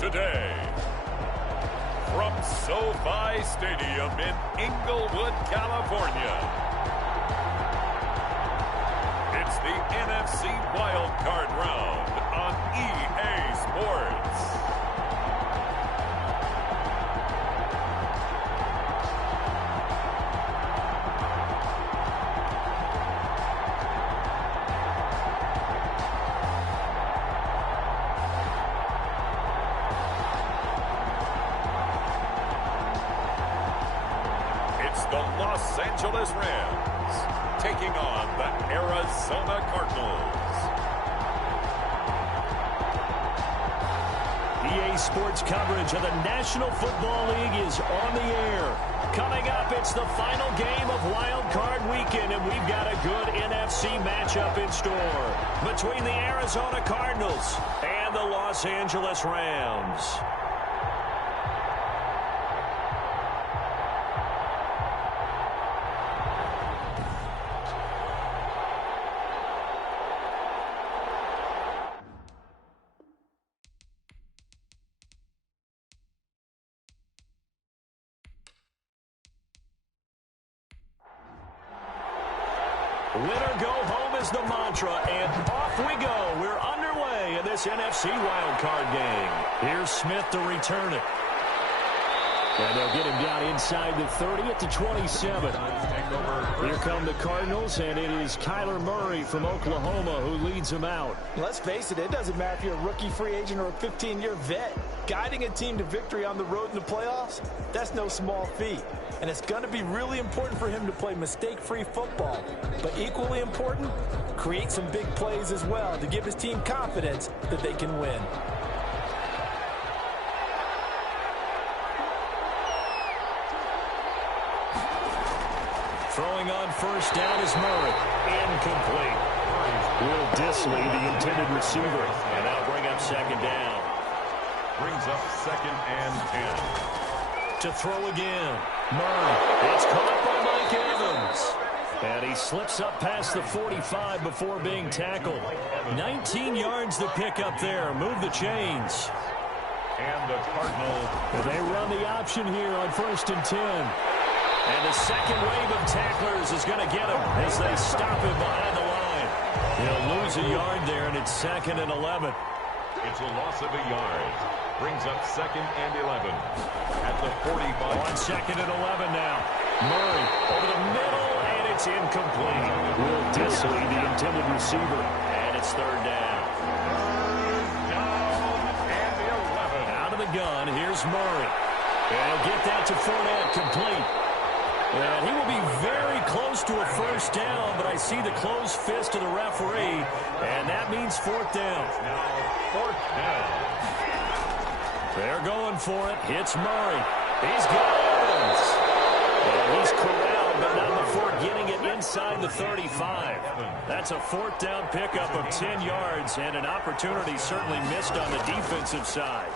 today. From SoFi Stadium in Inglewood, California, it's the NFC Wildcard round on EA Sports. The Los Angeles Rams taking on the Arizona Cardinals. EA Sports coverage of the National Football League is on the air. Coming up, it's the final game of Wild Card Weekend, and we've got a good NFC matchup in store between the Arizona Cardinals and the Los Angeles Rams. Winner go home is the mantra, and off we go. We're underway in this NFC wildcard game. Here's Smith to return it. And they'll get him down inside the 30 at the 27. Here come the Cardinals, and it is Kyler Murray from Oklahoma who leads them out. Let's face it, it doesn't matter if you're a rookie free agent or a 15-year vet. Guiding a team to victory on the road in the playoffs, that's no small feat. And it's going to be really important for him to play mistake-free football. But equally important, create some big plays as well to give his team confidence that they can win. Throwing on first down is Murray. Incomplete. Will Disley, the intended receiver. And that'll bring up second down. Brings up 2nd and 10. To throw again. Murray. It's caught by Mike Evans. And he slips up past the 45 before being tackled. 19 yards to pick up there. Move the chains. And the Cardinals. They run the option here on 1st and 10. And the second wave of tacklers is going to get him as they stop him behind the line. He'll lose a yard there, and it's 2nd and 11. It's a loss of a yard. Brings up 2nd and 11 at the 45. On 2nd and 11 now. Murray over the middle, and it's incomplete. Will Disley, the intended receiver, and it's 3rd down. Down and 11. Out of the gun, here's Murray. And he'll get that to Fournette, complete. And he will be very close to a first down, but I see the closed fist of the referee, and that means 4th down. Now 4th down. They're going for it. Hits Murray. He's got Evans. And he's corralled, but not before getting it inside the 35. That's a 4th down pickup of 10 yards, and an opportunity certainly missed on the defensive side.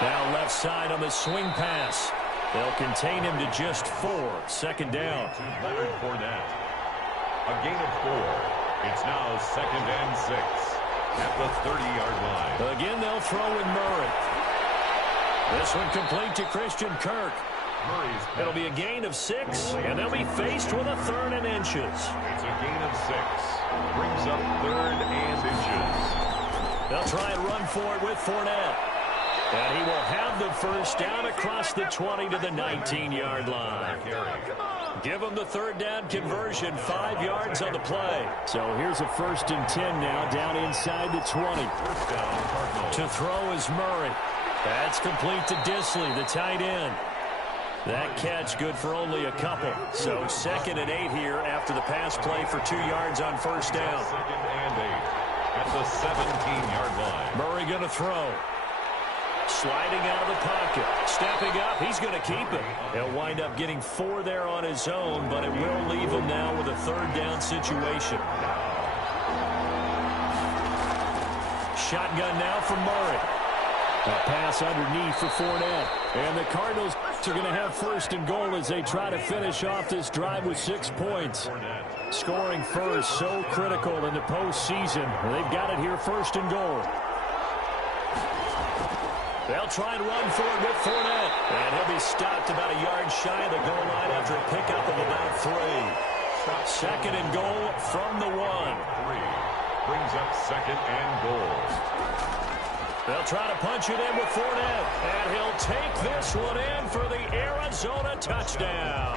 Now left side on the swing pass. They'll contain him to just 4. 2nd down. Leonard Fournette. A gain of 4. It's now 2nd and 6 at the 30-yard line. Again, they'll throw in Murray. This one complete to Christian Kirk. It'll be a gain of 6, and they'll be faced with a 3rd and inches. It's a gain of 6. Brings up 3rd and inches. They'll try and run for it with Fournette. And he will have the first down across the 20 to the 19-yard line. Give him the 3rd down conversion, 5 yards on the play. So here's a 1st and 10 now, down inside the 20. To throw is Murray. That's complete to Disley, the tight end. That catch good for only a couple. So 2nd and 8 here after the pass play for 2 yards on first down. 2nd and 8 at the 17-yard line. Murray going to throw. Sliding out of the pocket. Stepping up. He's going to keep it. He'll wind up getting 4 there on his own, but it will leave him now with a 3rd down situation. Shotgun now for Murray. A pass underneath for Fournette. And the Cardinals are going to have 1st and goal as they try to finish off this drive with 6 points. Scoring first, so critical in the postseason. They've got it here, 1st and goal. They'll try and run for it with Fournette. And he'll be stopped about a yard shy of the goal line after a pickup of about 3. Second and goal from the 1. 3 brings up second and goal. They'll try to punch it in with Fournette. And he'll take this one in for the Arizona touchdown.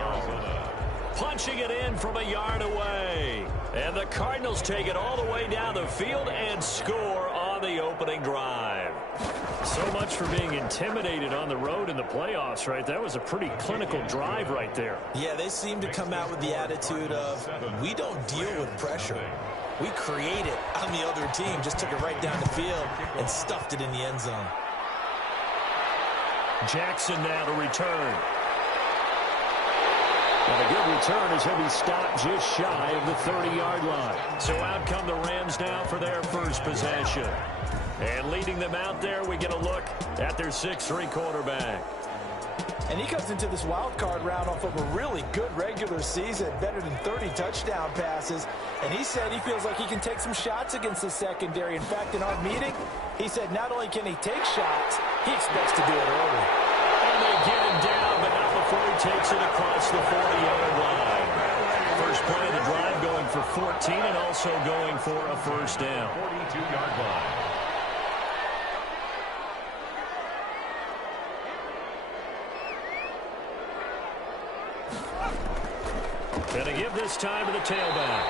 Punching it in from a yard away. And the Cardinals take it all the way down the field and score on the opening drive. So much for being intimidated on the road in the playoffs, right? That was a pretty clinical drive right there. Yeah, they seem to come out with the attitude of, we don't deal with pressure. We create it on the other team. Just took it right down the field and stuffed it in the end zone. Jackson now to return. And a good return as he'll be stopped just shy of the 30-yard line. So out come the Rams now for their first possession. And leading them out there, we get a look at their 6'3" quarterback. And he comes into this wild card round off of a really good regular season, better than 30 touchdown passes. And he said he feels like he can take some shots against the secondary. In fact, in our meeting, he said not only can he take shots, he expects to do it early. And they get him down, but not before he takes it across the 40-yard line. First play of the drive going for 14 and also going for a first down. 42-yard line. Gonna give this time to the tailback.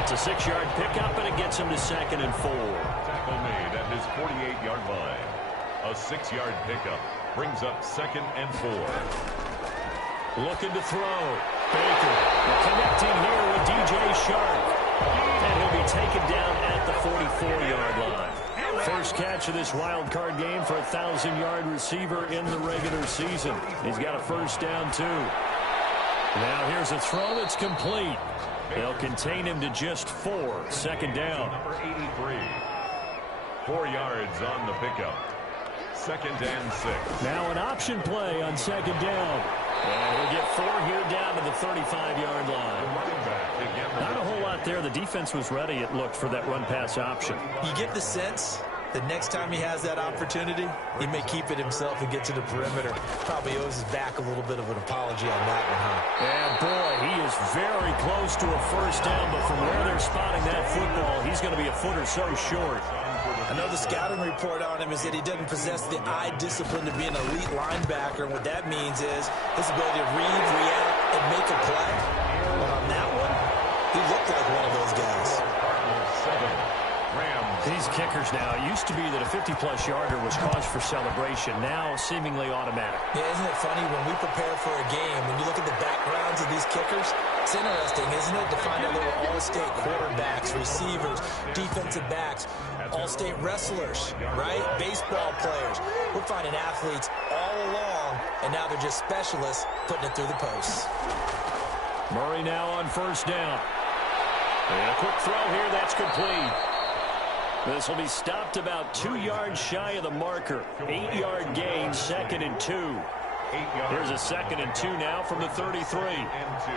It's a 6-yard pickup, and it gets him to 2nd and 4. Tackle made at his 48-yard line. A 6-yard pickup brings up 2nd and 4. Looking to throw. Baker connecting here with DJ Shark. And he'll be taken down at the 44-yard line. First catch of this wild card game for a 1,000-yard receiver in the regular season. He's got a first down, too. Now here's a throw that's complete. They'll contain him to just 4. 2nd down. Number 83. 4 yards on the pickup. 2nd and 6. Now an option play on 2nd down. And he'll get 4 here down to the 35-yard line. Not a whole lot there. The defense was ready, it looked, for that run-pass option. You get the sense that next time he has that opportunity, he may keep it himself and get to the perimeter. Probably owes his back a little bit of an apology on that one, huh? And, boy, he is very close to a first down, but from where they're spotting that football, he's going to be a foot or so short. I know the scouting report on him is that he doesn't possess the eye discipline to be an elite linebacker, and what that means is his ability to read, react, and make a play. But on that one, he looked like one of those guys. These kickers now, it used to be that a 50-plus yarder was cause for celebration. Now, seemingly automatic. Yeah, isn't it funny when we prepare for a game, when you look at the backgrounds of these kickers, it's interesting, isn't it, to find out they were all-state quarterbacks, receivers, defensive backs, all-state wrestlers, right? Baseball players. We're finding athletes all along, and now they're just specialists putting it through the posts. Murray now on first down. And a quick throw here, that's complete. This will be stopped about 2 yards shy of the marker. 8-yard gain, 2nd and 2. Here's a 2nd and 2 now from the 33. And 2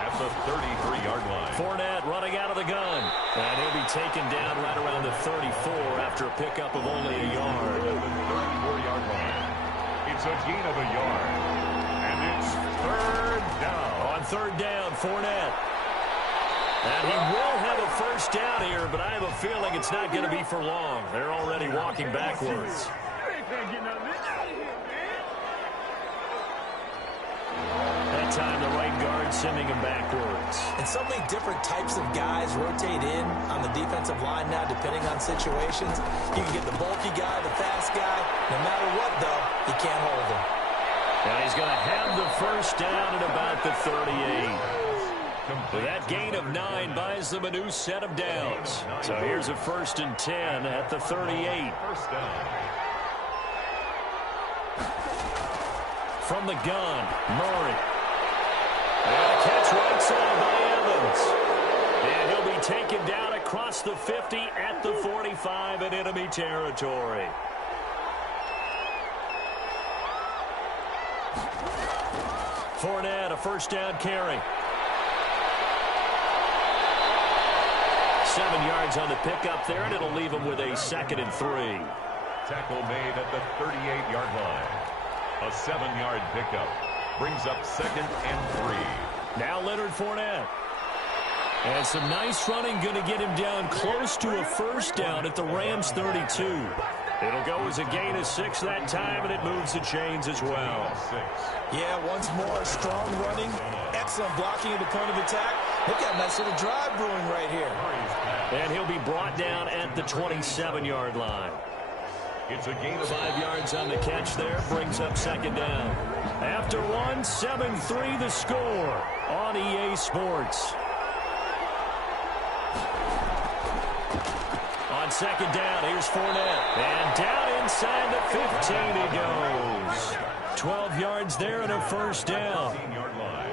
at the 33-yard line. Fournette running out of the gun. And he'll be taken down right around the 34 after a pickup of only a yard. The 34-yard line. It's a gain of a yard. And it's 3rd down. On 3rd down, Fournette. And he will have a first down here, but I have a feeling it's not going to be for long. They're already walking backwards. That time the right guard sending him backwards. And so many different types of guys rotate in on the defensive line now, depending on situations. You can get the bulky guy, the fast guy. No matter what, though, you can't hold him. And he's going to have the first down at about the 38. That gain of 9 buys them a new set of downs. So here's a 1st and 10 at the 38. First down. From the gun, Murray. And a catch right side by Evans. And he'll be taken down across the 50 at the 45 in enemy territory. Fournette, a first down carry. 7 yards on the pickup there, and it'll leave him with a 2nd and 3. tackle made at the 38-yard line. A 7-yard pickup brings up 2nd and 3. Now Leonard Fournette. And some nice running going to get him down close to a first down at the Rams 32. It'll go as a gain of 6 that time, and it moves the chains as well. Yeah, once more, strong running, excellent blocking at the point of attack. Look at a nice little drive brewing right here. And he'll be brought down at the 27-yard line. It's a gain of 5 yards on the catch there, brings up 2nd down. After one, 7-3 the score on EA Sports. On 2nd down, here's Fournette. And down inside the 15 he goes. 12 yards there and a first down.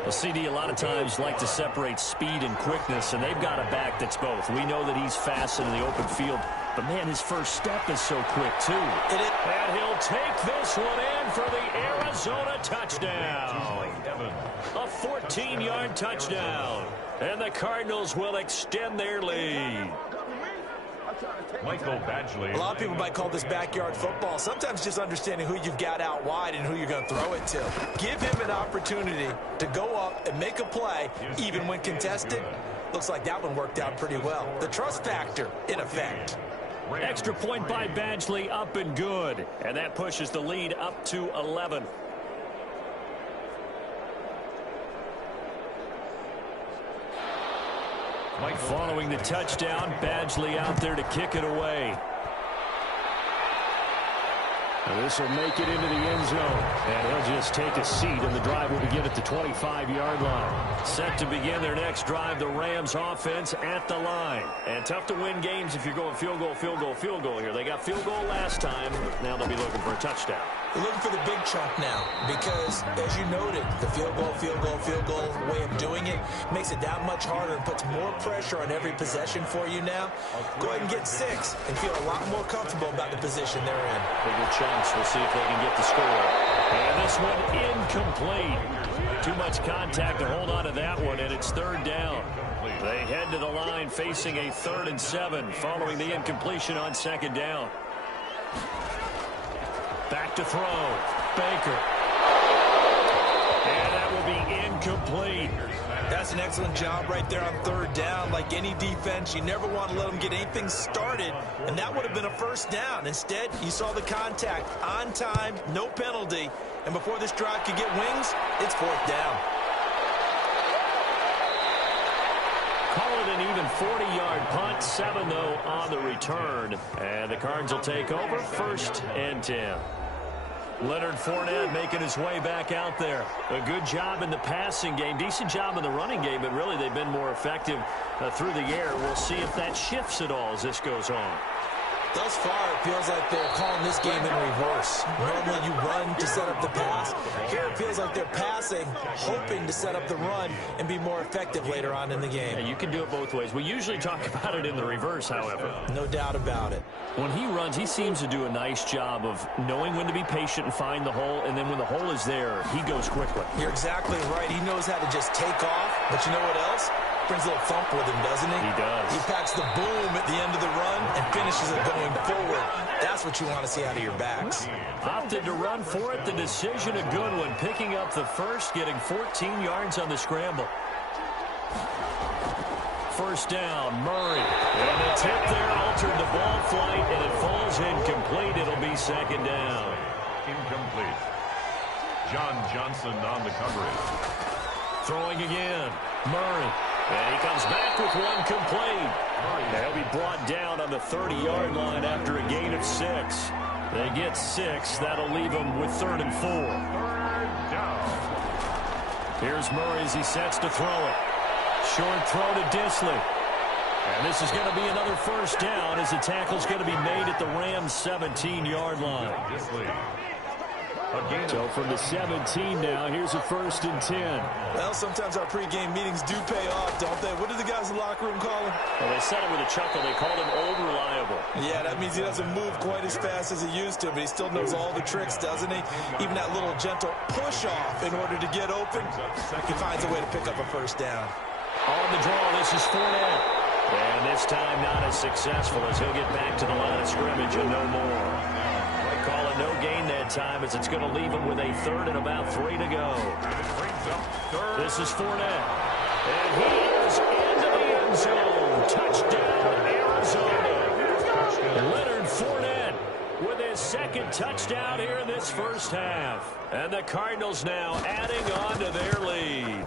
The CD a lot of times like to separate speed and quickness, and they've got a back that's both. We know that he's fast in the open field, but, man, his first step is so quick, too. And he'll take this one in for the Arizona touchdown. A 14-yard touchdown. And the Cardinals will extend their lead. Michael Badgley. A lot of people might call this backyard football. Sometimes just understanding who you've got out wide and who you're going to throw it to. Give him an opportunity to go up and make a play, even when contested. Looks like that one worked out pretty well. The trust factor in effect. Extra point by Badgley, up and good. And that pushes the lead up to 11. Following the touchdown, Badgley out there to kick it away. And this will make it into the end zone. And he'll just take a seat, and the drive will begin at the 25-yard line. Set to begin their next drive, the Rams offense at the line. And tough to win games if you're going field goal, field goal, field goal here. They got field goal last time. Now they'll be looking for a touchdown. They're looking for the big chunk now because, as you noted, the field goal way of doing it makes it that much harder and puts more pressure on every possession for you now. Go ahead and get 6 and feel a lot more comfortable about the position they're in. Bigger chunks. We'll see if they can get the score. And this one incomplete. Too much contact to hold on to that one, and it's 3rd down. They head to the line facing a 3rd and 7 following the incompletion on 2nd down. Back to throw. Baker. And that will be incomplete. That's an excellent job right there on 3rd down. Like any defense, you never want to let them get anything started, and that would have been a first down. Instead, you saw the contact on time, no penalty, and before this drive could get wings, it's 4th down. Call it an even 40-yard punt, 7 though on the return, and the Cards will take over 1st and 10. Leonard Fournette making his way back out there. A good job in the passing game, decent job in the running game, but really they've been more effective through the air. We'll see if that shifts at all as this goes on. Thus far, it feels like they're calling this game in reverse. Normally you run to set up the pass. Here it feels like they're passing, hoping to set up the run and be more effective later on in the game. Yeah, you can do it both ways. We usually talk about it in the reverse, however. No doubt about it. When he runs, he seems to do a nice job of knowing when to be patient and find the hole, and then when the hole is there, he goes quickly. You're exactly right. He knows how to just take off, but you know what else? Brings a little thump with him, doesn't he? He does. He packs the boom at the end of the run and finishes it going forward. That's what you want to see out of your backs. Opted to run for it. The decision a good one. Picking up the first, getting 14 yards on the scramble. First down, Murray. And the tip there altered the ball flight, and it falls incomplete. It'll be 2nd down. Incomplete. John Johnson on the coverage. Throwing again. Murray. And he comes back with one complete. And he'll be brought down on the 30-yard line after a gain of 6. They get 6. That'll leave them with 3rd and 4. 3rd down. Here's Murray as he sets to throw it. Short throw to Disley. And this is going to be another first down as the tackle's going to be made at the Rams' 17-yard line. Disley. So from the 17 now, here's a 1st and 10. Well, sometimes our pregame meetings do pay off, don't they? What did the guys in the locker room call him? Well, they said it with a chuckle. They called him Old Reliable. Yeah, that means he doesn't move quite as fast as he used to, but he still knows all the tricks, doesn't he? Even that little gentle push-off in order to get open, he finds a way to pick up a first down. On the draw, this is Fournette. And this time not as successful as he'll get back to the line of scrimmage and no more. no gain that time as it's going to leave him with a third and about 3 to go. This is Fournette. And he is into the end zone. Touchdown, Arizona. Leonard Fournette with his second touchdown here in this first half. And the Cardinals now adding on to their lead.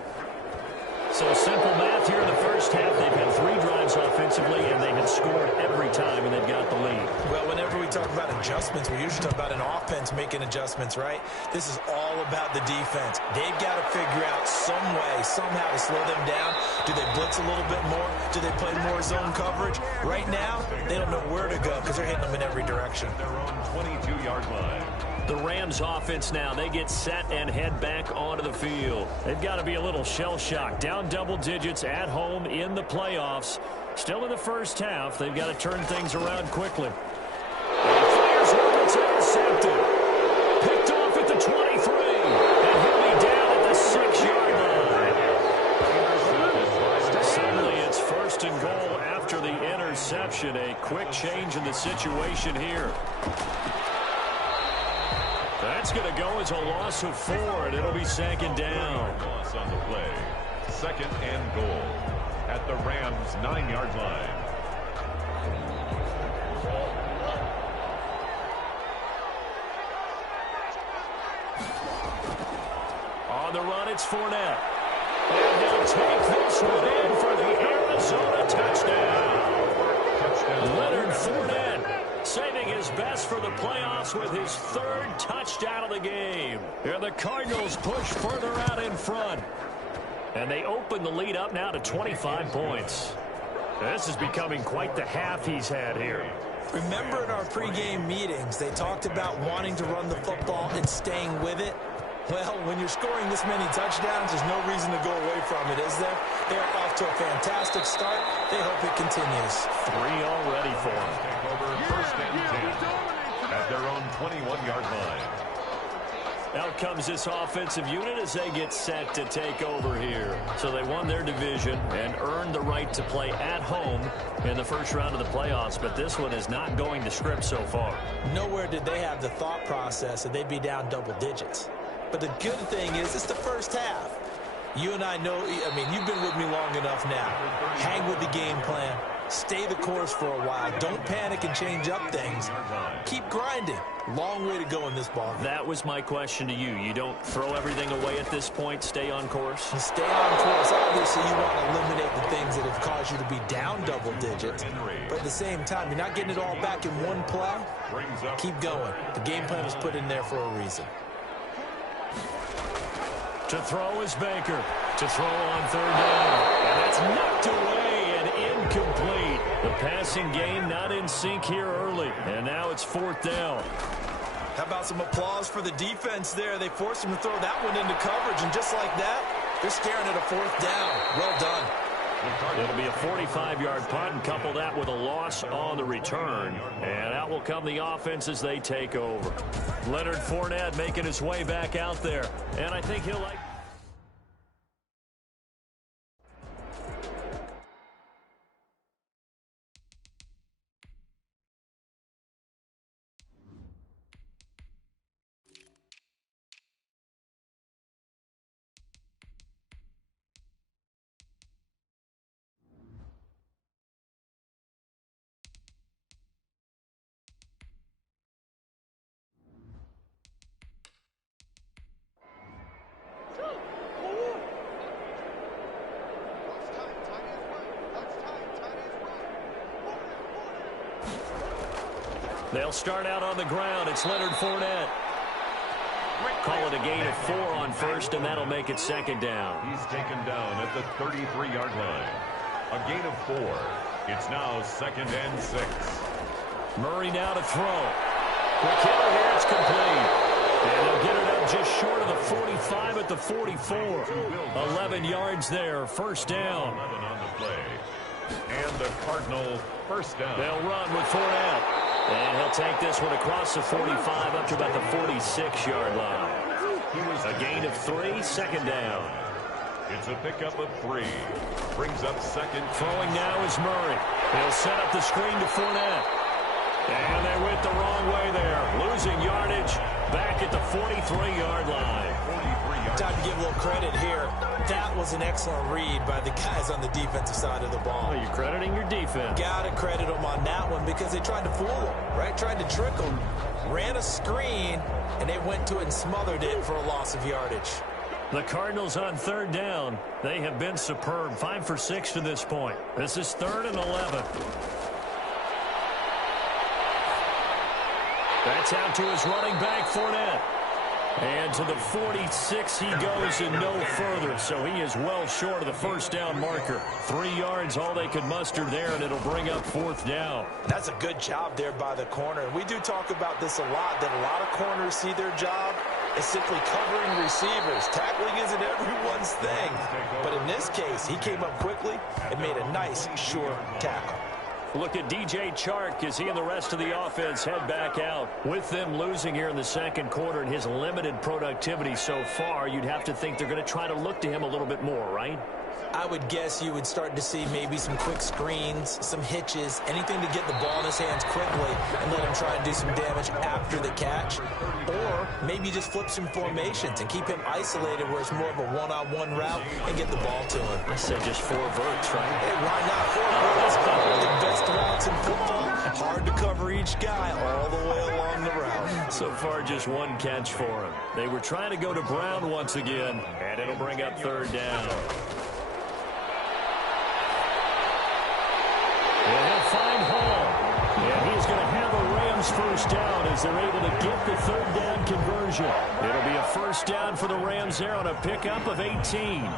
So simple math here in the first half. They've had 3 drives offensively, and they have scored every time, and they've got the lead. Well, whenever we talk about adjustments, we usually talk about an offense making adjustments, right? This is all about the defense. They've got to figure out some way, somehow to slow them down. Do they blitz a little bit more? Do they play more zone coverage? Right now, they don't know where to go because they're hitting them in every direction. Their own 22-yard line. The Rams offense now, they get set and head back onto the field. They've got to be a little shell-shocked. Down double digits at home in the playoffs. Still in the first half. They've got to turn things around quickly. And fires one, it's intercepted. Picked off at the 23. And he'll be down at the 6-yard line. Suddenly it's first and goal after the interception. A quick change in the situation here. That's going to go as a loss of 4, and it'll be second down. Loss on the play. Second and goal at the Rams' 9-yard line. On the run, it's Fournette. And he'll take this one in for the Arizona touchdown. Leonard Fournette saving his best for the playoffs with his 3rd touchdown of the game. And the Cardinals push further out in front. And they open the lead up now to 25 points. This is becoming quite the half he's had here. Remember in our pregame meetings, they talked about wanting to run the football and staying with it? Well, when you're scoring this many touchdowns, there's no reason to go away from it, is there? They're off to a fantastic start. They hope it continues. 3 already for them. Take over first and 10 at their own 21-yard line. Out comes this offensive unit as they get set to take over here. So they won their division and earned the right to play at home in the first round of the playoffs. But this one is not going to script so far. Nowhere did they have the thought process that they'd be down double digits. But the good thing is it's the first half. You and I know, I mean, you've been with me long enough now. Hang with the game plan. Stay the course for a while. Don't panic and change up things. Keep grinding. Long way to go in this ball game. That was my question to you. You don't throw everything away at this point. Stay on course. And stay on course. Obviously, you want to eliminate the things that have caused you to be down double digits. But at the same time, you're not getting it all back in one play. Keep going. The game plan was put in there for a reason. To throw is Baker. To throw on 3rd down. And that's knocked away and incomplete. The passing game not in sync here early. And now it's 4th down. How about some applause for the defense there? They forced him to throw that one into coverage, and just like that, they're staring at a 4th down. Well done. It'll be a 45-yard punt, and couple that with a loss on the return. And out will come the offense as they take over. Leonard Fournette making his way back out there. And I think he'll like... They'll start out on the ground. It's Leonard Fournette. Call it a gain of 4 on first, and that'll make it second down. He's taken down at the 33-yard line. A gain of 4. It's now 2nd and 6. Murray now to throw. Quick hitter here. It's complete. And they'll get it up just short of the 45 at the 44. 11 yards there. First down. 11 on the play. And the Cardinals first down. They'll run with Fournette. And he'll take this one across the 45 up to about the 46-yard line. A gain of 3, second down. It's a pickup of 3. Brings up second. Throwing now is Murray. He'll set up the screen to Fournette. And they went the wrong way there. Losing yardage back at the 43-yard line. Time to give a little credit here. That was an excellent read by the guys on the defensive side of the ball. Well, you're crediting your defense. Got to credit them on that one because they tried to fool them, right? Tried to trick them, ran a screen, and they went to it and smothered it for a loss of yardage. The Cardinals on third down. They have been superb. 5 for 6 to this point. This is 3rd and 11. That's out to his running back, Fournette. And to the 46 he goes and no further. So he is well short of the first down marker. 3 yards, all they could muster there, and it'll bring up 4th down. That's a good job there by the corner. We do talk about this a lot, that a lot of corners see their job is simply covering receivers. Tackling isn't everyone's thing. But in this case, he came up quickly and made a nice, sure tackle. Look at DJ Chark as he and the rest of the offense head back out. With them losing here in the second quarter and his limited productivity so far, you'd have to think they're going to try to look to him a little bit more, right? I would guess you would start to see maybe some quick screens, some hitches, anything to get the ball in his hands quickly and let him try and do some damage after the catch. Or maybe just flip some formations and keep him isolated where it's more of a one-on-one route and get the ball to him. I said just 4 verts, right? Hey, why not? 4 verts, one of the best routes in football. Hard to cover each guy all the way along the route. So far, just 1 catch for him. They were trying to go to Brown once again, and it'll bring up 3rd down. And he'll find Hall. And he's going to have a Rams first down as they're able to get the 3rd down conversion. It'll be a first down for the Rams there on a pickup of 18.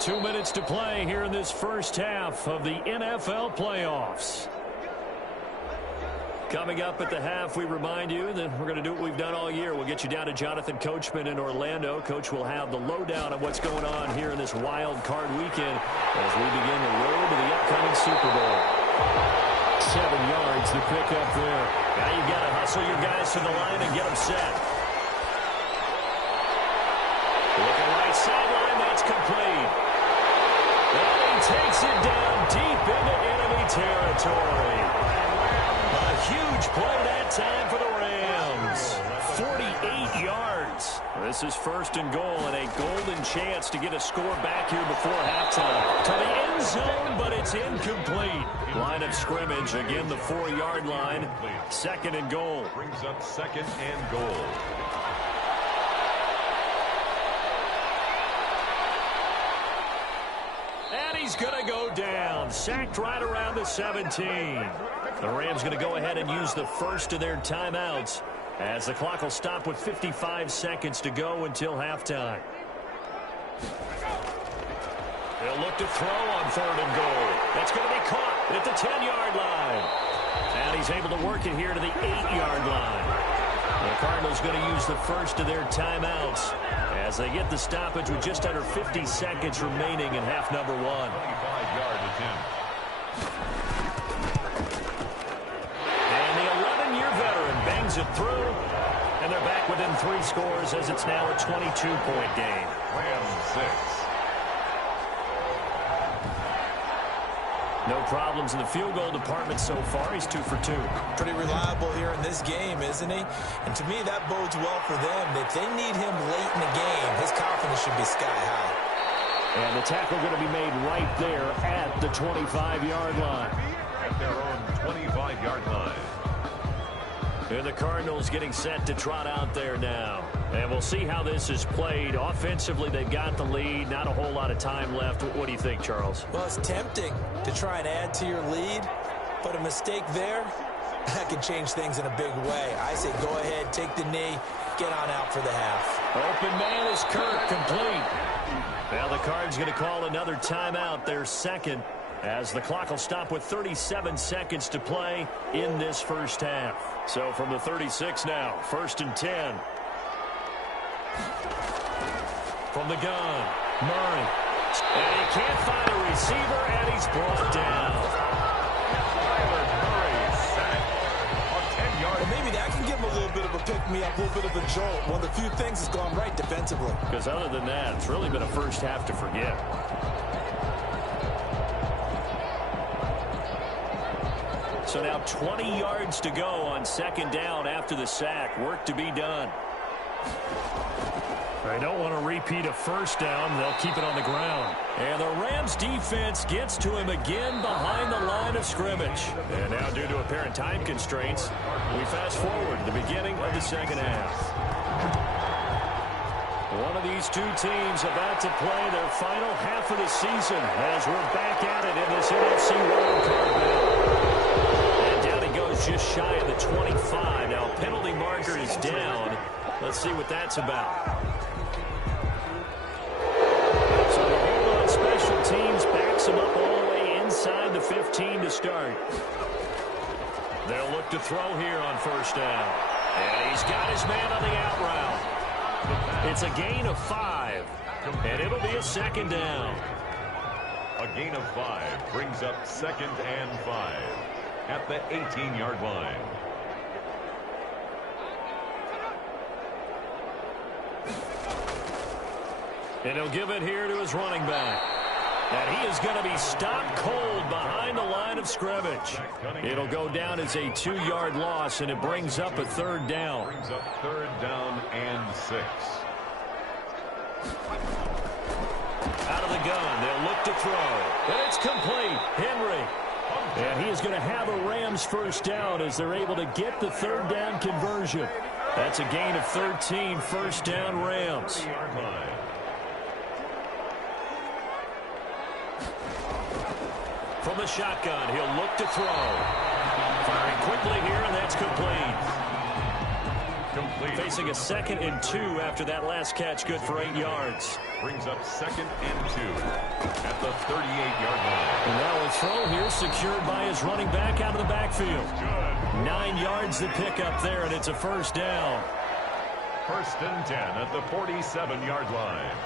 Two minutes to play here in this first half of the NFL playoffs. Coming up at the half, we remind you that we're going to do what we've done all year. We'll get you down to Jonathan Coachman in Orlando. Coach will have the lowdown of what's going on here in this wild card weekend as we begin the road to the upcoming Super Bowl. 7 yards to pick up there. Now you've got to hustle your guys to the line and get them set. Looking right sideline, that's complete. And he takes it down deep into enemy territory. A huge play that time for the Rams. 48 yards. This is 1st and goal and a golden chance to get a score back here before halftime. To the end zone, but it's incomplete. Line of scrimmage, again the 4-yard line. 2nd and goal. Brings up 2nd and goal. And he's going to go down. Sacked right around the 17. The Rams going to go ahead and use the first of their timeouts as the clock will stop with 55 seconds to go until halftime. They'll look to throw on 3rd and goal. That's going to be caught at the 10-yard line. And he's able to work it here to the 8-yard line. The Cardinals going to use the first of their timeouts as they get the stoppage with just under 50 seconds remaining in half number 1. 25-yard attempt. Bangs it through, and they're back within 3 scores as it's now a 22-point game. Rams 6. No problems in the field goal department so far. He's 2 for 2. Pretty reliable here in this game, isn't he? And to me, that bodes well for them. If they need him late in the game, his confidence should be sky high. And the tackle going to be made right there at the 25-yard line. At their own 25-yard line. And the Cardinals getting set to trot out there now. And we'll see how this is played. Offensively, they've got the lead. Not a whole lot of time left. What do you think, Charles? Well, it's tempting to try and add to your lead, but a mistake there, that could change things in a big way. I say go ahead, take the knee, get on out for the half. Open man is Kirk, complete. Now the Cards going to call another timeout, their second, as the clock will stop with 37 seconds to play in this first half. So from the 36 now, 1st and 10. From the gun, Murray. And he can't find a receiver, and he's brought down. Well, maybe that can give him a little bit of a pick-me-up, a little bit of a jolt. One of the few things that's gone right defensively. Because other than that, it's really been a first half to forget. So now 20 yards to go on second down after the sack. Work to be done. They don't want to repeat a first down. They'll keep it on the ground. And the Rams defense gets to him again behind the line of scrimmage. And now, due to apparent time constraints, we fast forward to the beginning of the second half. One of these two teams about to play their final half of the season as we're back at it in this NFC Wildcard battle. And down he goes just shy of the 25. Now, penalty marker is down. Let's see what that's about. So the hold on special teams backs him up all the way inside the 15 to start. They'll look to throw here on first down. And he's got his man on the out route. It's a gain of 5, and it'll be a second down. A gain of 5 brings up 2nd and 5 at the 18-yard line. And he'll give it here to his running back. And he is going to be stopped cold behind the line of scrimmage. It'll go down as a 2-yard loss, and it brings up a third down. Brings up 3rd down and 6. Out of the gun, they'll look to throw. And it's complete. Henry. And he is going to have a Rams first down as they're able to get the third down conversion. That's a gain of 13, first down Rams. From the shotgun, he'll look to throw. Firing quickly here, and that's complete. Facing a 2nd and 2 after that last catch, good for 8 yards. Brings up 2nd and 2 at the 38-yard line. And now a throw here secured by his running back out of the backfield. 9 yards to pick up there, and it's a first down. 1st and 10 at the 47-yard line.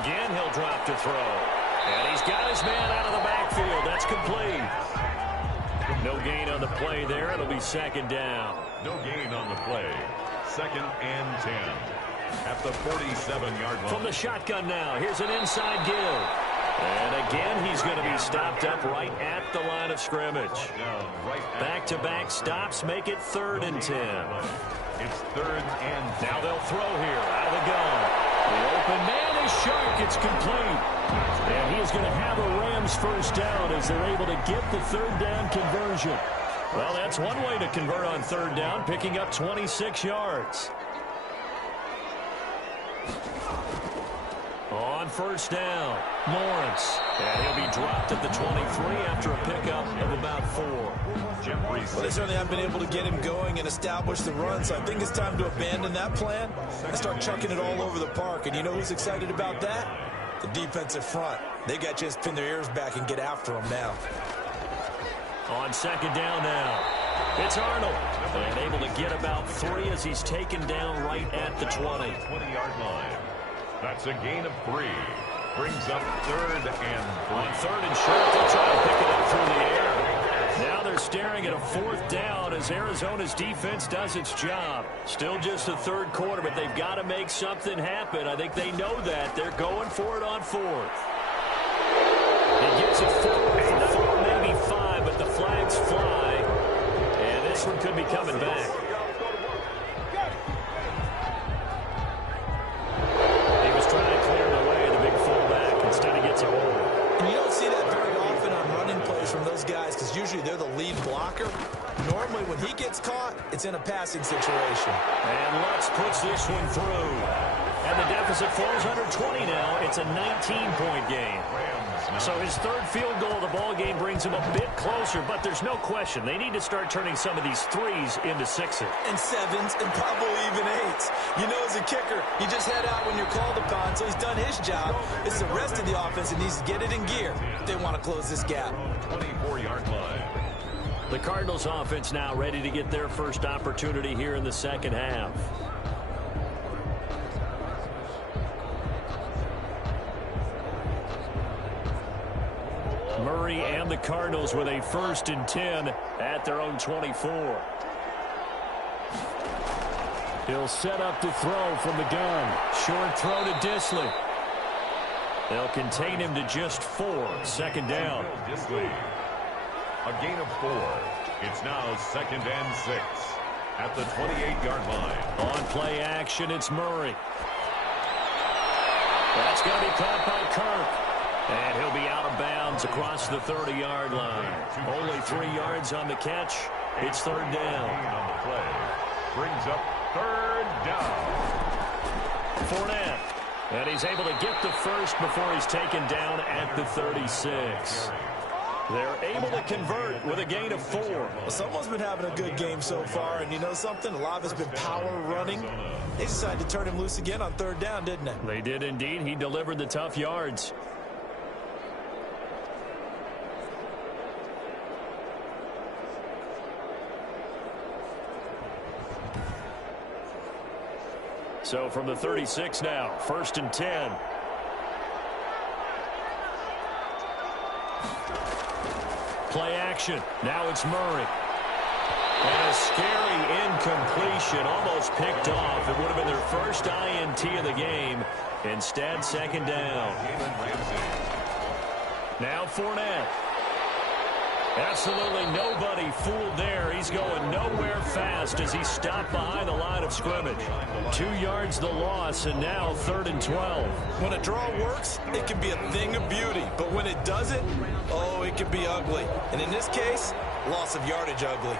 Again, he'll drop to throw. And he's got his man out of the backfield. That's complete. No gain on the play there. It'll be second down. No gain on the play. 2nd and 10 at the 47-yard line. From the shotgun now, here's an inside give. And again, he's going to be stopped up right at the line of scrimmage. Back-to-back stops make it 3rd and 10. It's 3rd and 10. Now they'll throw here out of the gun. The open man is sharp. It's complete. And he is going to have a Rams first down as they're able to get the third down conversion. Well, that's one way to convert on third down, picking up 26 yards. On first down, Lawrence. And he'll be dropped at the 23 after a pickup of about 4. Well, they certainly haven't been able to get him going and establish the run, so I think it's time to abandon that plan and start chucking it all over the park. And you know who's excited about that? The defensive front. They got a chance to pin their ears back and get after him now. On second down now, it's Arnold. And able to get about 3 as he's taken down right at the 20. 20-yard line. That's a gain of 3. Brings up 3rd and 3. On 3rd and short, they'll try to pick it up through the air. Now they're staring at a 4th down as Arizona's defense does its job. Still just the 3rd quarter, but they've got to make something happen. I think they know that. They're going for it on 4th. He gets it forward for 4, maybe 5, but the flags fly. And this one could be coming back. He was trying to clear the way, the big fullback. Instead, he gets a hold. And you don't see that very often on running plays from those guys because usually they're the lead blocker. Normally, when he gets caught, it's in a passing situation. And Lutz puts this one through. And the deficit falls under 20 now. It's a 19-point game. So his 3rd field goal of the ball game brings him a bit closer, but there's no question they need to start turning some of these 3s into 6s. And 7s and probably even 8s. You know, as a kicker, you just head out when you're called upon, so he's done his job. It's the rest of the offense that needs to get it in gear if they want to close this gap. 24-yard line. The Cardinals offense now ready to get their first opportunity here in the second half. Murray and the Cardinals with a 1st and 10 at their own 24. He'll set up to throw from the gun. Short throw to Disley. They'll contain him to just 4. Second down. A gain of 4. It's now 2nd and 6 at the 28-yard line. On play action, it's Murray. That's going to be caught by Kirk. And he'll be out of bounds across the 30-yard line. Only 3 yards on the catch. It's 3rd down. On the play. Brings up 3rd down. Fournette. And he's able to get the first before he's taken down at the 36. They're able to convert with a gain of 4. Well, someone's been having a good game so far, and you know something? A lot of it's been power running. They decided to turn him loose again on 3rd down, didn't they? They did indeed. He delivered the tough yards. So from the 36 now, 1st and 10. Play action. Now it's Murray. And a scary incompletion, almost picked off. It would have been their first INT of the game. Instead, 2nd down. Now Fournette. Absolutely nobody fooled there. He's going nowhere fast as he stopped behind the line of scrimmage. 2 yards the loss, and now 3rd and 12. When a draw works, it can be a thing of beauty. But when it doesn't, oh, it can be ugly. And in this case, loss of yardage ugly.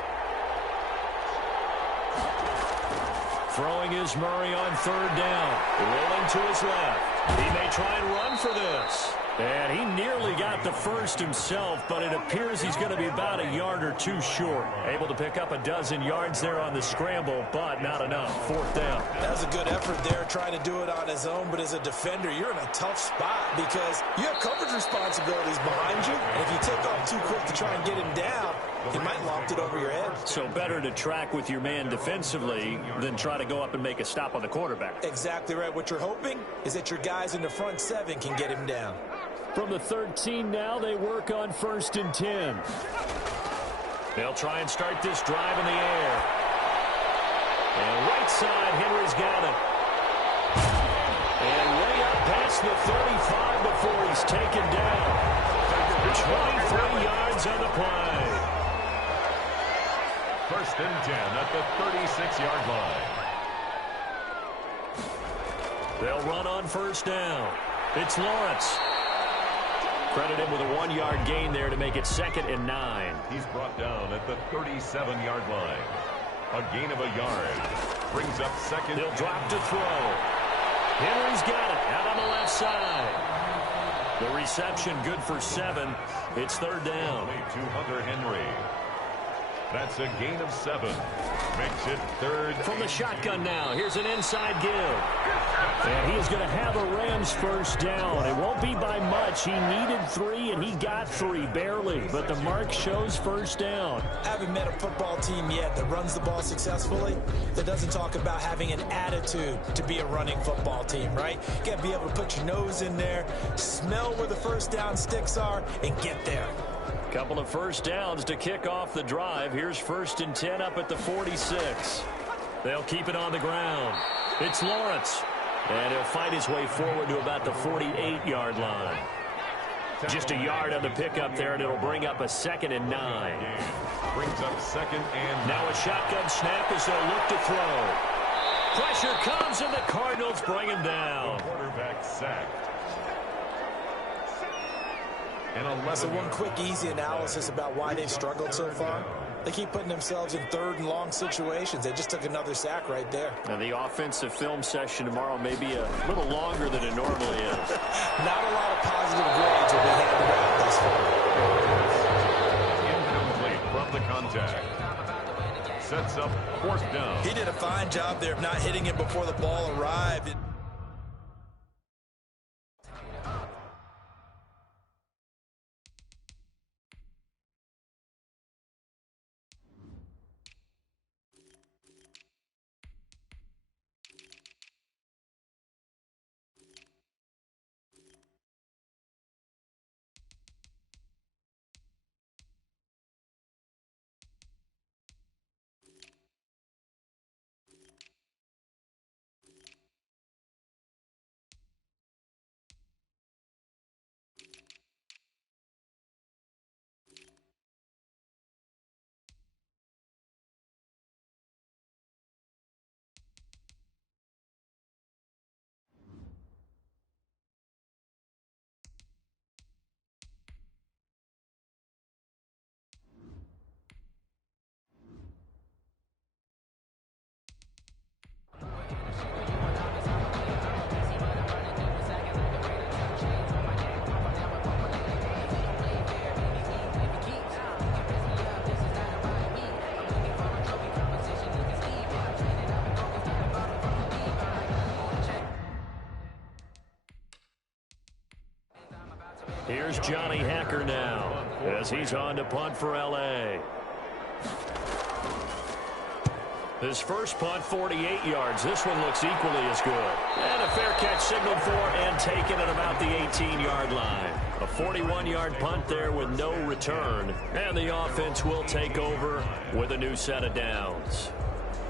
Throwing is Murray on 3rd down. Rolling to his left. He may try and run for this. And he nearly got the first himself, but it appears he's going to be about a yard or 2 short. Able to pick up a dozen yards there on the scramble, but not enough. 4th down. That was a good effort there, trying to do it on his own. But as a defender, you're in a tough spot because you have coverage responsibilities behind you. And if you take off too quick to try and get him down, he might loft it over your head. So better to track with your man defensively than try to go up and make a stop on the quarterback. Exactly right. What you're hoping is that your guys in the front 7 can get him down. From the 13 now, they work on 1st and 10. They'll try and start this drive in the air. And right side, Henry's got it. And way up past the 35 before he's taken down. 23 yards on the play. 1st and 10 at the 36-yard line. They'll run on 1st down. It's Lawrence. Credit him with a 1-yard gain there to make it 2nd and 9. He's brought down at the 37-yard line. A gain of a yard. Brings up 2nd. He'll drop to throw. Henry's got it out on the left side. The reception good for 7. It's 3rd down. To Hunter Henry. That's a gain of 7. Makes it 3rd. From the shotgun now. Here's an inside give. And he is going to have a Rams 1st down. It won't be by much. He needed 3, and he got 3, barely. But the mark shows 1st down. I haven't met a football team yet that runs the ball successfully that doesn't talk about having an attitude to be a running football team, right? You got to be able to put your nose in there, smell where the 1st down sticks are, and get there. Couple of 1st downs to kick off the drive. Here's 1st and 10 up at the 46. They'll keep it on the ground. It's Lawrence. And he'll fight his way forward to about the 48-yard line. Just a yard on the pickup there, and it'll bring up a 2nd and 9. Brings up 2nd and now a shotgun snap as they'll look to throw. Pressure comes, and the Cardinals bring him down. Quarterback sacked. So one quick, easy analysis about why they've struggled so far. They keep putting themselves in 3rd and long situations. They just took another sack right there. Now the offensive film session tomorrow may be a little longer than it normally is. Not a lot of positive grades will be handed out thus far. Incomplete from the contact. Sets up 4th down. He did a fine job there of not hitting him before the ball arrived. Here's Johnny Hacker now as he's on to punt for L.A. His first punt, 48 yards. This one looks equally as good. And a fair catch signaled for and taken at about the 18-yard line. A 41-yard punt there with no return. And the offense will take over with a new set of downs.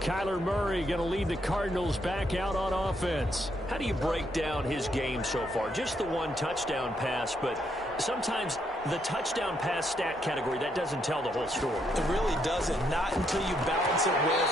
Kyler Murray going to lead the Cardinals back out on offense. How do you break down his game so far? Just the one touchdown pass, but sometimes the touchdown pass stat category, that doesn't tell the whole story. It really doesn't. Not until you balance it with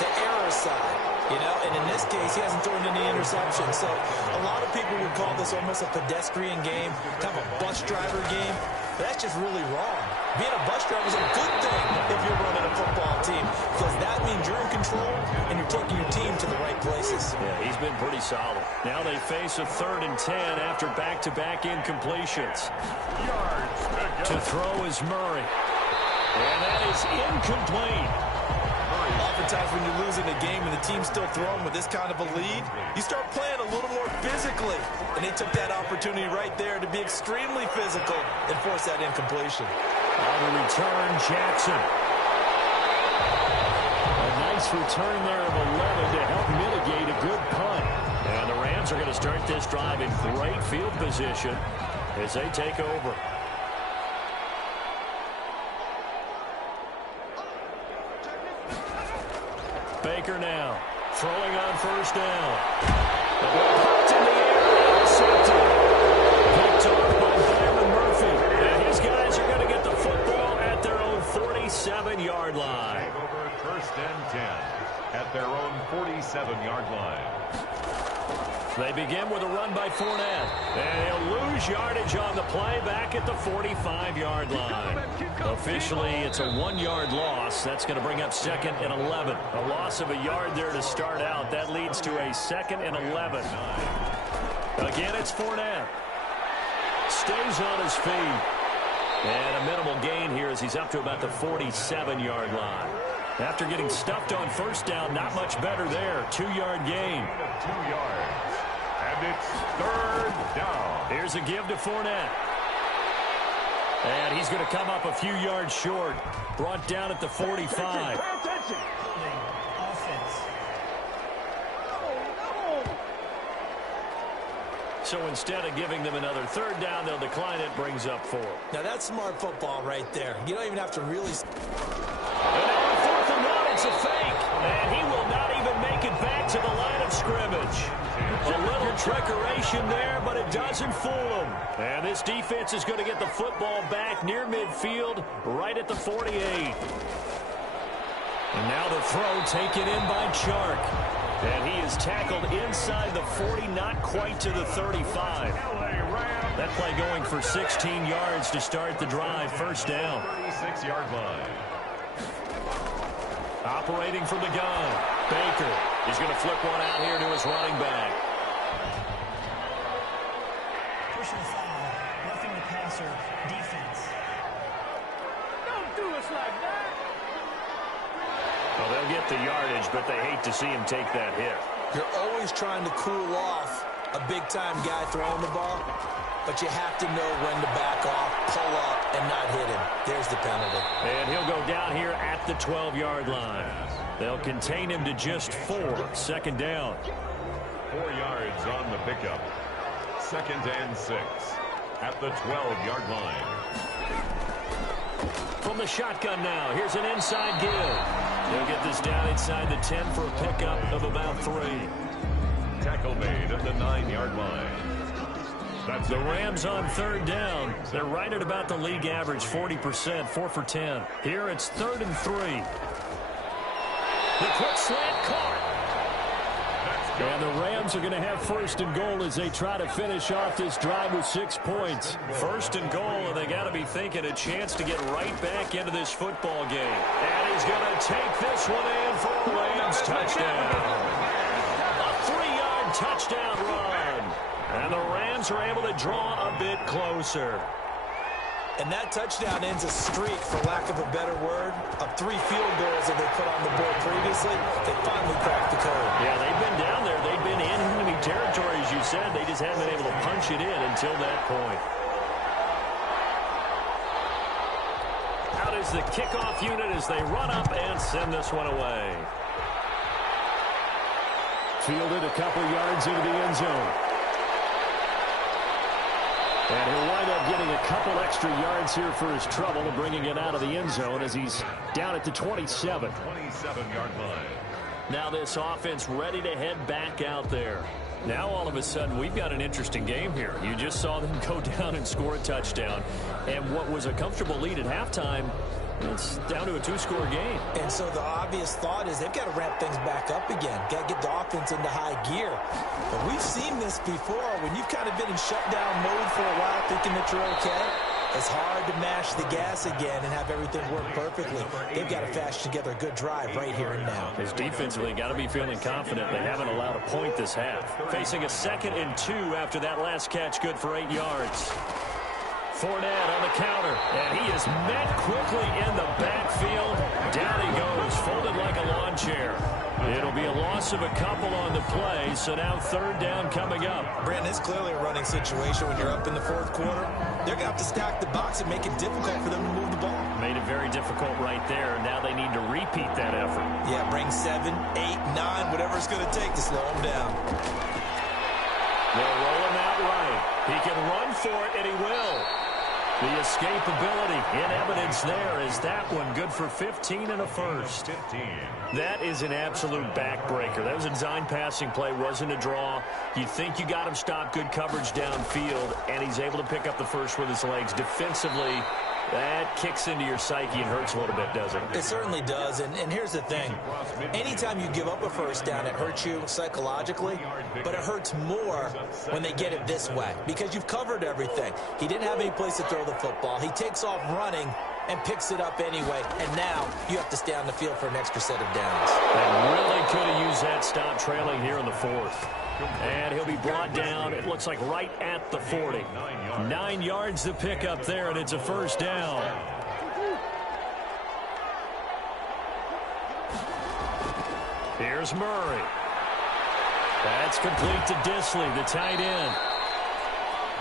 the error side. You know, and in this case, he hasn't thrown any interceptions. So a lot of people would call this almost a pedestrian game, kind of a bus driver game. But that's just really wrong. Being a bus driver is a good thing if you're running a football team, because that means you're in control and you're taking your team to the right places. Yeah, he's been pretty solid. Now they face a 3rd and 10 after back-to-back incompletions. To throw is Murray. And that is incomplete. Oftentimes when you're losing a game and the team's still throwing with this kind of a lead, you start playing a little more physically. And they took that opportunity right there to be extremely physical and force that incompletion. On the return, Jackson. A nice return there of 11 to help mitigate a good punt. And the Rams are going to start this drive in great field position as they take over. Baker now, throwing on 1st down. The ball popped in the air, intercepted. Picked off by Byron Murphy. And his guys are going to get the football at their own 47-yard line. Take over 1st and 10 at their own 47-yard line. They begin with a run by Fournette. And he'll lose yardage on the play back at the 45-yard line. Officially, it's a 1-yard loss. That's going to bring up 2nd and 11. A loss of a yard there to start out. That leads to a 2nd and 11. Again, it's Fournette. Stays on his feet. And a minimal gain here as he's up to about the 47-yard line. After getting stuffed on 1st down, not much better there. 2-yard gain. 2 yards. And it's 3rd down. Here's a give to Fournette. And he's going to come up a few yards short. Brought down at the 45. So instead of giving them another 3rd down, they'll decline it, brings up 4. Now, that's smart football right there. You don't even have to really... And now on 4th and 1, it's a fake. And he will not even make it back to the line of scrimmage. A little trickeration there, but it doesn't fool him. And this defense is going to get the football back near midfield, right at the 48. And now the throw taken in by Chark. And he is tackled inside the 40, not quite to the 35. That play going for 16 yards to start the drive. 1st down. 36-yard line. Operating from the gun. Baker. He's going to flip one out here to his running back. Personal foul, roughing the passer, defense. Don't do us like that. Well, they'll get the yardage, but they hate to see him take that hit. You're always trying to cool off a big-time guy throwing the ball, but you have to know when to back off, pull up, and not hit him. There's the penalty. And he'll go down here at the 12-yard line. They'll contain him to just 4. 2nd down. 4 yards on the pickup. 2nd and 6 at the 12-yard line. From the shotgun now, here's an inside give. They'll get this down inside the 10 for a pickup of about 3. Tackle made at the 9-yard line. That's the Rams on 3rd down. They're right at about the league average, 40%, 4 for 10. Here it's 3rd and 3. The quick slant caught. And the Rams are going to have 1st and goal as they try to finish off this drive with 6 points. 1st and goal, and they got to be thinking a chance to get right back into this football game. And he's going to take this one in for a Rams touchdown. A 3-yard touchdown run. And the Rams are able to draw a bit closer. And that touchdown ends a streak, for lack of a better word, of 3 field goals that they put on the board previously. They finally cracked the code. Yeah, they've been down there. They've been in enemy territory, as you said. They just haven't been able to punch it in until that point. is the kickoff unit as they run up and send this one away. Fielded a couple yards into the end zone. And he'll wind up getting a couple extra yards here for his trouble and bringing it out of the end zone as he's down at the 27. 27-yard line. Now this offense ready to head back out there. Now all of a sudden we've got an interesting game here. You just saw them go down and score a touchdown. And what was a comfortable lead at halftime, it's down to a two-score game. And so the obvious thought is they've got to ramp things back up again. Got to get the offense into high gear. But we've seen this before. When you've kind of been in shutdown mode for a while thinking that you're okay, it's hard to mash the gas again and have everything work perfectly. They've got to fashion together a good drive right here and now. His defensively got to be feeling confident. They haven't allowed a point this half. Facing a 2nd and 2 after that last catch, good for 8 yards. Fournette on the counter, and he is met quickly in the backfield. Down he goes, folded like a lawn chair. It'll be a loss of a couple on the play, so now 3rd down coming up. Brandon, it's clearly a running situation when you're up in the 4th quarter. They're going to have to stack the box and make it difficult for them to move the ball. Made it very difficult right there. Now they need to repeat that effort. Yeah, bring 7, 8, 9, whatever it's going to take to slow them down. They'll roll him out right. He can run for it, and he will. The escapability in evidence there is that one good for 15 and a first. 15. That is an absolute backbreaker. That was a design passing play, wasn't a draw. You think you got him stopped, good coverage downfield, and he's able to pick up the first with his legs. Defensively, that kicks into your psyche and hurts a little bit, doesn't it? It certainly does, and here's the thing. Anytime you give up a first down, it hurts you psychologically, but it hurts more when they get it this way because you've covered everything. He didn't have any place to throw the football. He takes off running and picks it up anyway, and now you have to stay on the field for an extra set of downs. And really could have used that stop trailing here in the 4th. And he'll be brought down, it looks like right at the 40. 9 yards to pick up there, and it's a first down. Here's Murray. That's complete to Disley, the tight end.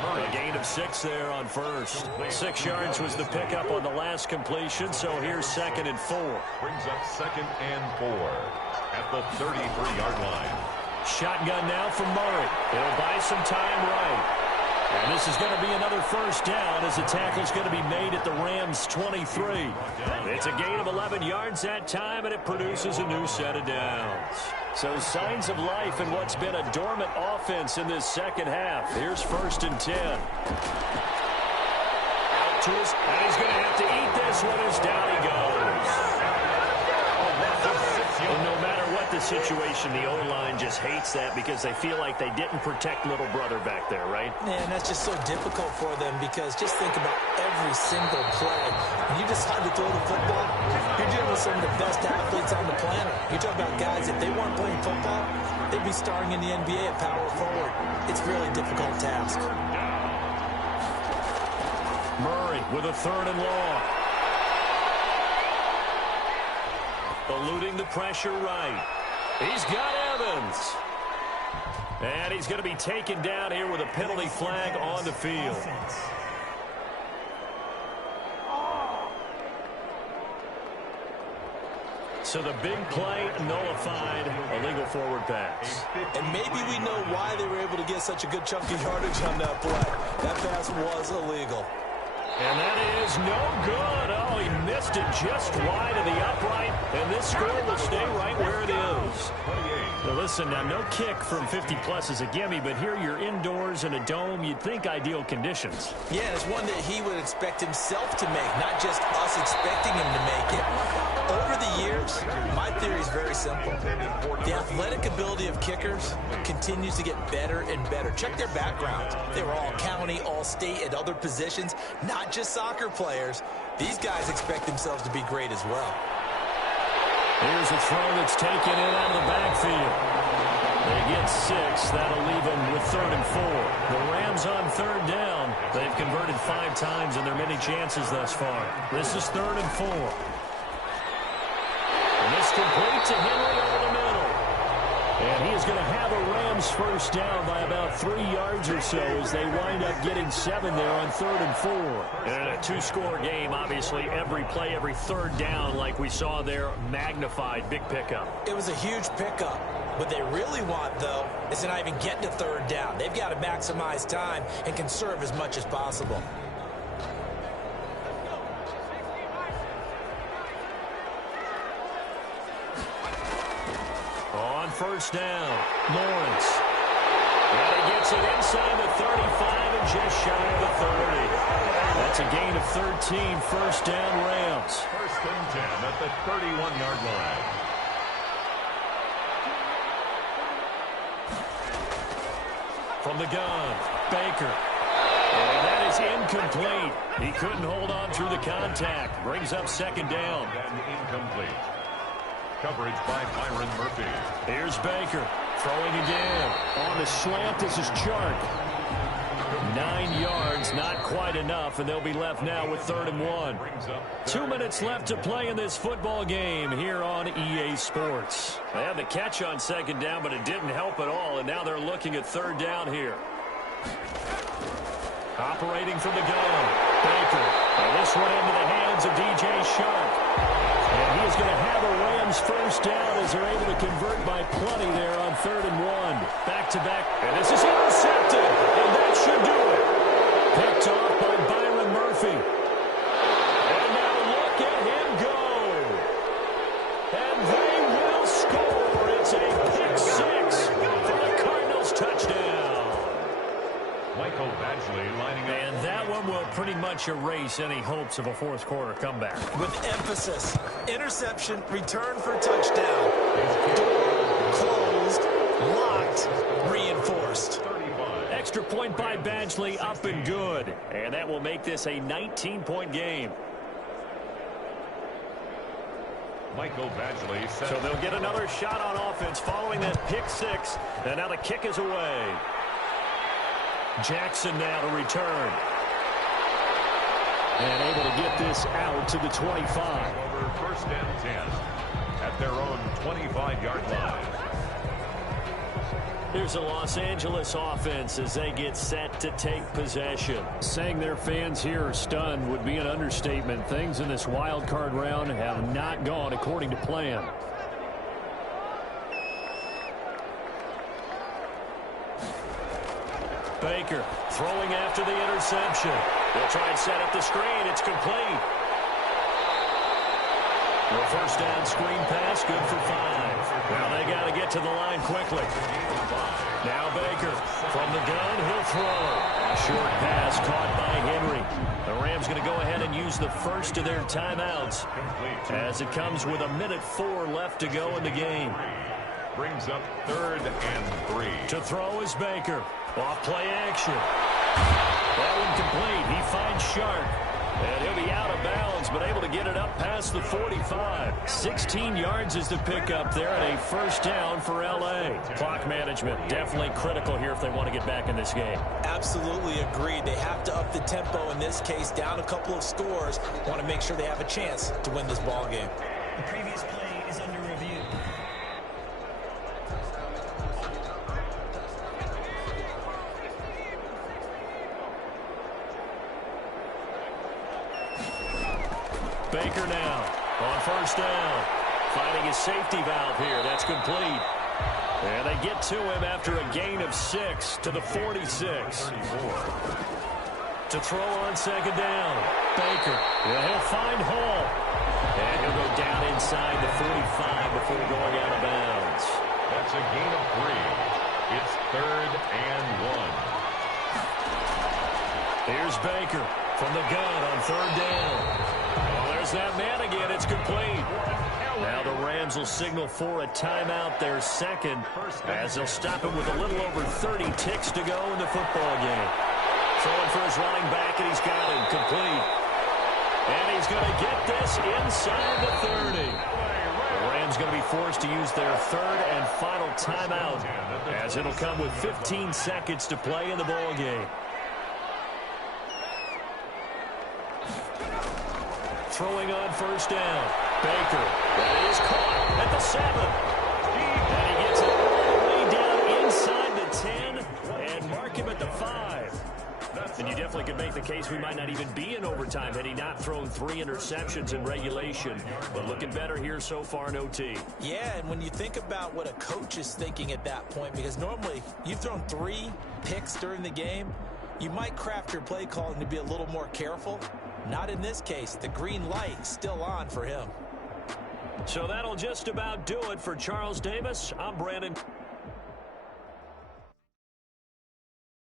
A gain of 6 there on first. 6 yards was the pickup on the last completion, so here's 2nd and 4. Brings up 2nd and 4 at the 33-yard line. Shotgun now for Murray. He'll buy some time right. And this is going to be another first down as the tackle's going to be made at the Rams' 23. It's a gain of 11 yards that time, and it produces a new set of downs. So signs of life in what's been a dormant offense in this second half. Here's 1st and 10. Out to his, and he's going to have to eat this one as down he goes. And no matter what the situation, the O-line just hates that because they feel like they didn't protect little brother back there, right? Yeah, and that's just so difficult for them because just think about every single play. When you decide to throw the football, you're dealing with some of the best athletes on the planet. You're talking about guys, if they weren't playing football, they'd be starring in the NBA at power forward. It's really a difficult task. Murray with a 3rd and long. Eluding the pressure right. He's got Evans. And he's going to be taken down here with a penalty flag on the field. So the big play nullified, illegal forward pass. And maybe we know why they were able to get such a good chunk of yardage on that play. That pass was illegal. And that is no good. Oh, he missed it just wide of the upright. And this score will stay right where it is. Now listen, now no kick from 50-plus is a gimme, but here you're indoors in a dome. You'd think ideal conditions. Yeah, it's one that he would expect himself to make, not just us expecting him to make it. Over the years, my theory is very simple. The athletic ability of kickers continues to get better and better. Check their backgrounds. They were all county, all state, at other positions, not just soccer players. These guys expect themselves to be great as well. Here's a throw that's taken in out of the backfield. They get 6. That'll leave them with 3rd and 4. The Rams on 3rd down. They've converted 5 times in their many chances thus far. This is 3rd and 4. And this complete to Henry over the middle. And he is going to have a Rams first down by about 3 yards or so as they wind up getting 7 there on 3rd and 4. And a two-score game, obviously, every play, every third down, like we saw there, magnified. Big pickup. It was a huge pickup. What they really want, though, is to not even get to 3rd down. They've got to maximize time and conserve as much as possible. On first down, Lawrence. And he gets it inside the 35 and just shy of the 30. That's a gain of 13, first down Rams. 1st and 10 at the 31-yard line. From the gun, Baker. And that is incomplete. He couldn't hold on through the contact. Brings up 2nd down. And incomplete. Coverage by Byron Murphy. Here's Baker throwing again. On the slant, this is Chark. 9 yards, not quite enough, and they'll be left now with 3rd and 1. 2 minutes left to play in this football game here on EA Sports. They had the catch on 2nd down, but it didn't help at all, and now they're looking at 3rd down here. Operating from the gun, Baker. And this one into the hands of DJ Shark. And he is going to have a Rams first down as they're able to convert by plenty there on 3rd and 1. Back-to-back. And this is intercepted. And that should do it. Picked off by Byron Murphy. And now look at him go. And they will score. It's a pick 6 for the Cardinals touchdown. Michael Badgley lining up. And that one will pretty much erase any hopes of a fourth-quarter comeback. With emphasis, interception, return for touchdown. Door closed, locked, reinforced. 35. Extra point by Badgley, up and good. And that will make this a 19-point game. Michael Badgley set. So they'll get another shot on offense following that pick 6. And now the kick is away. Jackson now to return. And able to get this out to the 25. Over 1st and 10 at their own 25-yard line. Here's the Los Angeles offense as they get set to take possession. Saying their fans here are stunned would be an understatement. Things in this wild card round have not gone according to plan. Baker throwing after the interception. They'll try and set up the screen. It's complete. The first down screen pass, good for 5. Now they got to get to the line quickly. Now Baker from the gun, he'll throw. A short pass caught by Henry. The Rams going to go ahead and use the first of their timeouts as it comes with 1:04 left to go in the game. Brings up 3rd and 3. To throw is Baker. Off play action. That one complete. He finds Shark. And he'll be out of bounds, but able to get it up past the 45. 16 yards is the pickup there, and a first down for L.A. Clock management definitely critical here if they want to get back in this game. Absolutely agreed. They have to up the tempo in this case, down a couple of scores. Want to make sure they have a chance to win this ball game. The previous play is under review. Baker now on first down. Finding his safety valve here. That's complete. And they get to him after a gain of 6 to the 46. To throw on second down. Baker. Yeah, he'll find Hall. And he'll go down inside the 45 before going out of bounds. That's a gain of 3. It's 3rd and 1. Here's Baker from the gun on 3rd down. Oh, there's that man again. It's complete. Now the Rams will signal for a timeout, their second, as they'll stop it with a little over 30 ticks to go in the football game. Throwing for his running back, and he's got him complete. And he's going to get this inside the 30. The Rams going to be forced to use their 3rd and final timeout, as it'll come with 15 seconds to play in the ball game. Throwing on first down. Baker. That is caught at the 7. And he gets it all the case we might not even be in overtime had he not thrown 3 interceptions in regulation. But looking better here so far in OT. Yeah, and when you think about what a coach is thinking at that point, because normally you've thrown 3 picks during the game, you might craft your play calling to be a little more careful. Not in this case. The green light still on for him. So that'll just about do it for Charles Davis. I'm Brandon.